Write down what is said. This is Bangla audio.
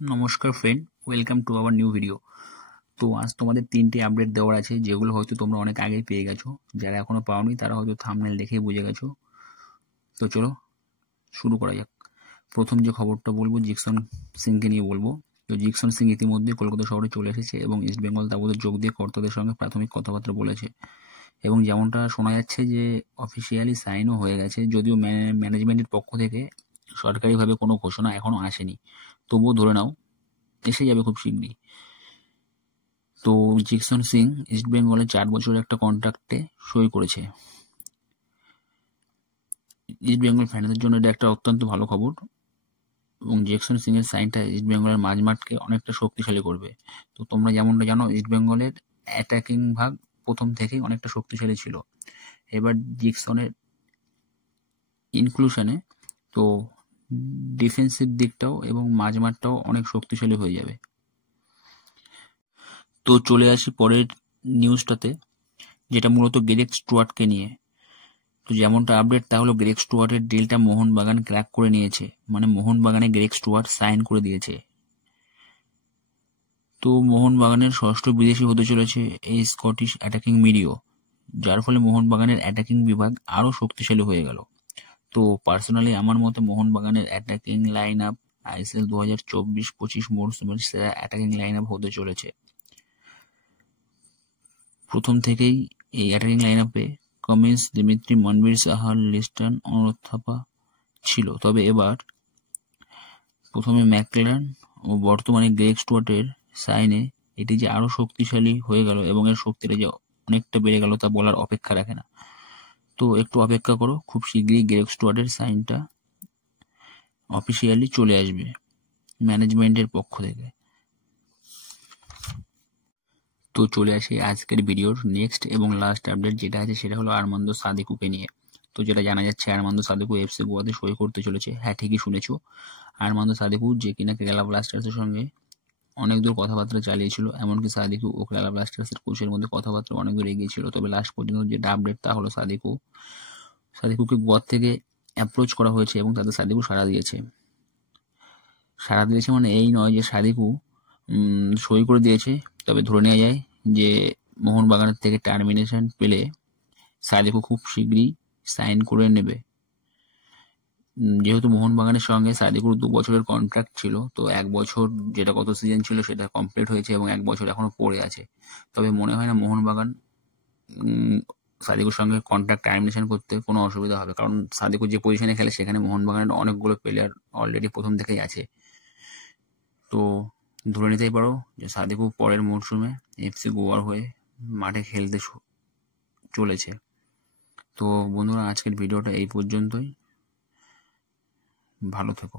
নমস্কার friend, welcome to our new video. তো আজ তোমাদের 3টে আপডেট দেওয়ার আছে, যেগুলো হয়তো তোমরা অনেক আগেই পেয়ে গেছো। যারা এখনো পাওনি তারা হয়তো থাম্বনেল দেখেই বুঝে গেছো। তো চলো শুরু করা যাক। প্রথম যে খবরটা বলবো জিকসন সিংকে নিয়ে বলবো। তো জিকসন সিং ইতিমধ্যে কলকাতা শহরে চলে এসেছে এবং ইস্ট বেঙ্গল তাবুতে যোগ দিয়ে কর্তাদের সঙ্গে প্রাথমিক কথাবার্তা বলেছে। এবং যেমনটা শোনা যাচ্ছে যে অফিসিয়ালি সাইনও হয়ে গেছে, যদিও ম্যানেজমেন্টের পক্ষ থেকে সরকারিভাবে কোনো ঘোষণা এখনো আসেনি। তবুও ধরে নাও এসে যাবে খুব শীঘ্রই। তো জিকসন সিং ইস্ট বেঙ্গলে 4 বছরের একটা কন্ট্রাক্টে সই করেছে। ইস্ট বেঙ্গল ফ্যানদের জন্য এটা একটা অত্যন্ত ভালো খবর এবং জিকসন সিং এর সাইনটা ইস্ট বেঙ্গলের মাঝমাঠকে অনেকটা শক্তিশালী করবে। তো তোমরা যেমনটা জানো ইস্ট বেঙ্গলের অ্যাটাকিং ভাগ প্রথম থেকেই অনেকটা শক্তিশালী ছিল। এবার জিকসনের ইনক্লুশনে তো ডিফেন্সিভ দিকটাও এবং মাঝমাঠটাও অনেক শক্তিশালী হয়ে যাবে। তো চলে আসি পরের নিউজটাতে, যেটা মূলত গ্রেগ স্টুয়ার্টকে নিয়ে। তো যেমনটা আপডেট তা হলো গ্রেগ স্টুয়ার্টের ডিলটা মোহনবাগান ক্র্যাক করে নিয়েছে, মানে মোহনবাগানে গ্রেগ স্টুয়ার্ট সাইন করে দিয়েছে। তো মোহনবাগানের ষষ্ঠ বিদেশি হতে চলেছে এই স্কটিশ অ্যাটাকিং মিডিও, যার ফলে মোহনবাগানের অ্যাটাকিং বিভাগ আরও শক্তিশালী হয়ে গেল। তো পার্সোনালি আমার মতে মোহনবাগানের অ্যাটাকিং লাইন আপ আইএসএল 2024-25 মরশুমের সেরা অ্যাটাকিং লাইন আপ হতে চলেছে। প্রথম থেকেই এই অ্যাটাকিং লাইন আপে কামিন্স, দিমিত্রি, মনবীর সাহার, লিস্টন, অনুরোধ থাপা ছিল। তবে এবার প্রথমে ম্যাকলারেন ও বর্তমানে গ্রেগ স্টুয়ার্টের সাইনে এটি যে আরো শক্তিশালী হয়ে গেল এবং এর শক্তিটা যে অনেকটা বেড়ে গেল তা বলার অপেক্ষা রাখে না। তো একটু অপেক্ষা করো, খুব শীঘ্রই গ্রেগ স্টুয়ার্টের সাইনটা অফিসিয়ালি চলে আসবে ম্যানেজমেন্টের পক্ষ থেকে। তো চলে আসি আজকের ভিডিওর নেক্সট এবং লাস্ট আপডেট, যেটা আছে সেটা হলো আর্মান্দো সাদিকুকে নিয়ে। তো যেটা জানা যাচ্ছে আর্মান্দো সাদিকু এফসি গোয়াতে সই করতে চলেছে। হ্যাঁ, ঠিকই শুনেছো, আর্মান্দো সাদিকু, যে কিনা কেরালা ব্লাস্টার্সের সঙ্গে অনেক দূর কথাবার্তা চালিয়েছিল, এমনকি সাদিকু ও কেরালা ব্লাস্টার্সের কোচের মধ্যে কথাবার্তা অনেক দূর এগিয়েছিল। তবে লাস্ট পর্যন্ত যেটা আপডেট তা হলো সাদিকুকে গোয়া থেকে অ্যাপ্রোচ করা হয়েছে এবং তাদের সাদিকু সাড়া দিয়েছে মানে এই নয় যে সাদিকু সই করে দিয়েছে। তবে ধরে নেওয়া যায় যে মোহনবাগানের থেকে টার্মিনেশন পেলে সাদিকু খুব শীঘ্রই সাইন করে নেবে। যেহেতু মোহনবাগানের সঙ্গে সাদিকুর 2 বছরের কন্ট্রাক্ট ছিল, তো 1 বছর যেটা গত সিজন ছিল সেটা কমপ্লিট হয়েছে এবং 1 বছর এখনো পড়ে আছে। তবে মনে হয় না মোহনবাগান সাদিকুর সঙ্গে কন্ট্রাক্ট টার্মিনেশন করতে কোনো অসুবিধা হবে, কারণ সাদিকু যে পজিশনে খেলে সেখানে মোহনবাগানের অনেকগুলো প্লেয়ার অলরেডি প্রথম থেকেই আছে। তো ধরে নিতেই পারো যে সাদিকু পরের মরশুমে এফসি গোয়ার হয়ে মাঠে খেলতে চলেছে। তো বন্ধুরা, আজকের ভিডিওটা এই পর্যন্তই। ভালো থেকো।